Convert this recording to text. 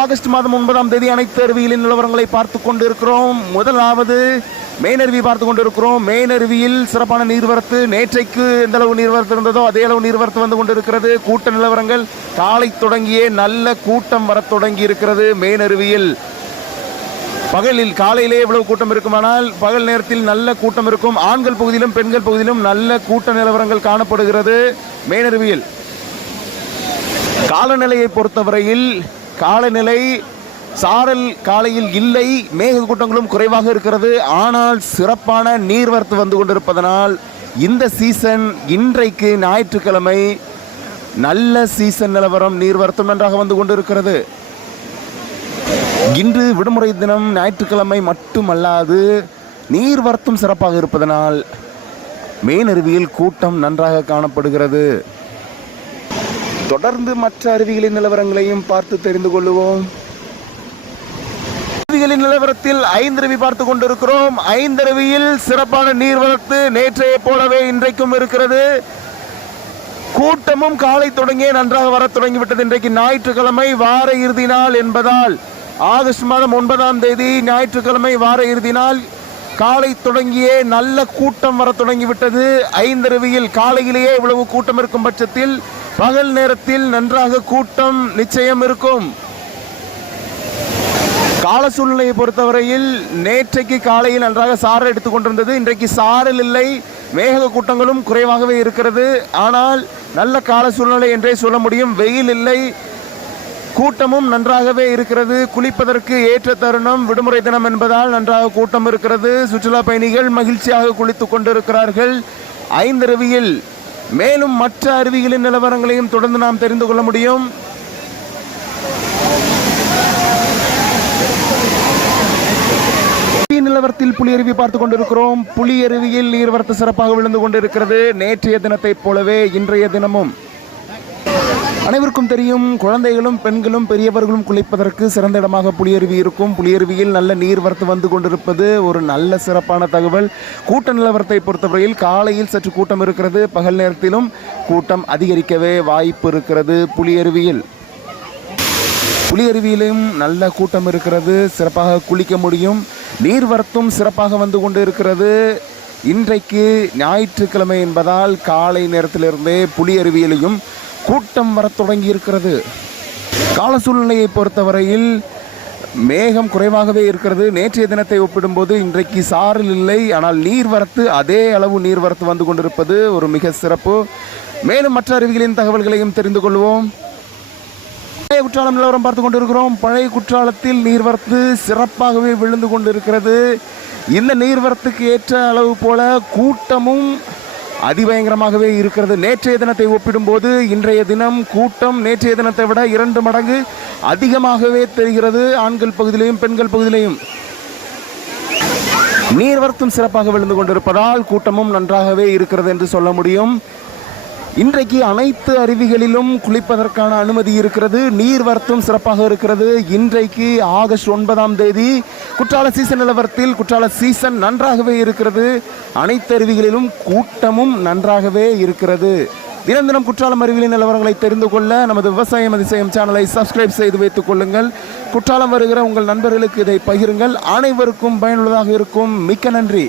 August மாதம் 9ஆம் தேதி அனைத்து அருவிகளின் நிலவரங்களை பார்த்து கொண்டிருக்கிறோம். முதலாவது மெயினருவி பார்த்து கொண்டிருக்கிறோம். மெயினருவியில் சிறப்பான நீர்வரத்து, நேற்றைக்கு எந்த அளவு நீர்வரத்து இருந்ததோ அதே அளவு நீர்வரத்து வந்து கொண்டிருக்கிறது. கூட்ட நிலவரங்கள் காலை தொடங்கியே நல்ல கூட்டம் வர தொடங்கி இருக்கிறது. மெயினருவியில் பகலில் காலையிலே எவ்வளவு கூட்டம் இருக்குமானால் பகல் நேரத்தில் நல்ல கூட்டம் இருக்கும். ஆண்கள் பகுதியிலும் பெண்கள் பகுதியிலும் நல்ல கூட்ட நிலவரங்கள் காணப்படுகிறது. மெயினருவியில் காலநிலையை பொறுத்தவரையில் காலநிலை சாரல் காலையில் இல்லை, மேக கூட்டங்களும் குறைவாக இருக்கிறது. ஆனால் சிறப்பான நீர்வரத்து வந்து கொண்டிருப்பதனால் இந்த சீசன் இன்றைக்கு ஞாயிற்றுக்கிழமை நல்ல சீசன் நிலவரம், நீர்வரத்தும் நன்றாக வந்து கொண்டிருக்கிறது. இன்று விடுமுறை தினம் ஞாயிற்றுக்கிழமை மட்டுமல்லாது நீர்வரத்தும் சிறப்பாக இருப்பதனால் மெயினருவியில் கூட்டம் நன்றாக காணப்படுகிறது. தொடர்ந்து மற்ற அருவிகளின் நிலவரங்களையும் பார்த்து தெரிந்து கொள்வோம். அருவிகளின் நிலவரத்தில் ஐந்தருவி பார்த்து கொண்டிருக்கிறோம். ஐந்தருவியில் சிறப்பான நீர்வரத்து நேற்றைய போலவே இன்றைக்கும் இருக்கிறது. கூட்டமும் காலை தொடங்கியே நன்றாக வர தொடங்கிவிட்டது. இன்றைக்கு ஞாயிற்றுக்கிழமை வார இறுதி நாள் என்பதால் ஆகஸ்ட் மாதம் 9ஆம் தேதி ஞாயிற்றுக்கிழமை வார இறுதி நாள் காலை தொடங்கியே நல்ல கூட்டம் வர தொடங்கிவிட்டது. ஐந்தருவியில் காலையிலேயே இவ்வளவு கூட்டம் இருக்கும் பட்சத்தில் பகல் நேரத்தில் நன்றாக கூட்டம் நிச்சயம் இருக்கும். கால சூழ்நிலையை பொறுத்தவரையில் நேற்றைக்கு காலையில் நன்றாக சாரல் எடுத்துக் கொண்டிருந்தது. இன்றைக்கு சாரல் இல்லை, மேக கூட்டங்களும் குறைவாகவே இருக்கிறது. ஆனால் நல்ல கால சூழ்நிலை என்றே சொல்ல முடியும். வெயில் இல்லை, கூட்டமும் நன்றாகவே இருக்கிறது. குளிப்பதற்கு ஏற்ற தருணம், விடுமுறை தினம் என்பதால் நன்றாக கூட்டம் இருக்கிறது. சுற்றுலா பயணிகள் மகிழ்ச்சியாக குளித்துக் கொண்டிருக்கிறார்கள் ஐந்தருவியில். மேலும் மற்ற அருவிகளின் நிலவரங்களையும் தொடர்ந்து நாம் தெரிந்து கொள்ள முடியும். நிலவரத்தில் புலியருவி பார்த்துக் கொண்டிருக்கிறோம். புலியருவியில் நீர்வரத்து சிறப்பாக விழுந்து கொண்டிருக்கிறது. நேற்றைய தினத்தைப் போலவே இன்றைய தினமும் அனைவருக்கும் தெரியும், குழந்தைகளும் பெண்களும் பெரியவர்களும் குளிப்பதற்கு சிறந்த இடமாக புலியருவி இருக்கும். புலியருவியில் நல்ல நீர்வரத்து வந்து கொண்டிருப்பது ஒரு நல்ல சிறப்பான தகவல். கூட்ட நிலவரத்தை பொறுத்தவரையில் காலையில் சற்று கூட்டம் இருக்கிறது, பகல் நேரத்திலும் கூட்டம் அதிகரிக்கவே வாய்ப்பு இருக்கிறது. புலியருவியிலும் நல்ல கூட்டம் இருக்கிறது, சிறப்பாக குளிக்க முடியும். நீர்வரத்தும் சிறப்பாக வந்து கொண்டு இருக்கிறது. இன்றைக்கு ஞாயிற்றுக்கிழமை என்பதால் காலை நேரத்திலிருந்தே புலியருவியிலையும் கூட்டம் வர தொடங்கி இருக்கிறது. கால சூழ்நிலையை பொறுத்தவரையில் மேகம் குறைவாகவே இருக்கிறது. நேற்றைய தினத்தை ஒப்பிடும்போது இன்றைக்கு சாரல் இல்லை, ஆனால் நீர்வரத்து அதே அளவு நீர்வரத்து வந்து கொண்டிருப்பது ஒரு மிக சிறப்பு. மேலும் மற்ற அருவிகளின் தகவல்களையும் தெரிந்து கொள்வோம். பழைய குற்றாலம் நிலவரம் பார்த்து கொண்டிருக்கிறோம். பழைய குற்றாலத்தில் நீர்வரத்து சிறப்பாகவே விழுந்து கொண்டிருக்கிறது. இந்த நீர்வரத்துக்கு ஏற்ற அளவு போல கூட்டமும் அதிபயங்கரமாகவே இருக்கிறது. நேற்றைய தினத்தை ஒப்பிடும்போது இன்றைய தினம் கூட்டம் நேற்றைய தினத்தை விட 2 மடங்கு அதிகமாகவே தெரிகிறது. ஆண்கள் பகுதியிலையும் பெண்கள் பகுதியிலையும் நீர்வரத்தும் சிறப்பாக விழுந்து கொண்டிருப்பதால் கூட்டமும் நன்றாகவே இருக்கிறது என்று சொல்ல முடியும். இன்றைக்கு அனைத்து அருவிகளிலும் குளிப்பதற்கான அனுமதி இருக்கிறது. நீர்வரத்தும் சிறப்பாக இருக்கிறது. இன்றைக்கு ஆகஸ்ட் 9ஆம் தேதி குற்றால சீசன் நிலவரத்தில் குற்றால சீசன் நன்றாகவே இருக்கிறது. அனைத்து அருவிகளிலும் கூட்டமும் நன்றாகவே இருக்கிறது. தினம் தினம் குற்றாலம் அருவிகளின் நிலவரங்களை தெரிந்து கொள்ள நமது விவசாயம் அதிசயம் சேனலை சப்ஸ்கிரைப் செய்து வைத்துக் கொள்ளுங்கள். குற்றாலம் வருகிற உங்கள் நண்பர்களுக்கு இதை பகிருங்கள். அனைவருக்கும் பயனுள்ளதாக இருக்கும். மிக்க நன்றி.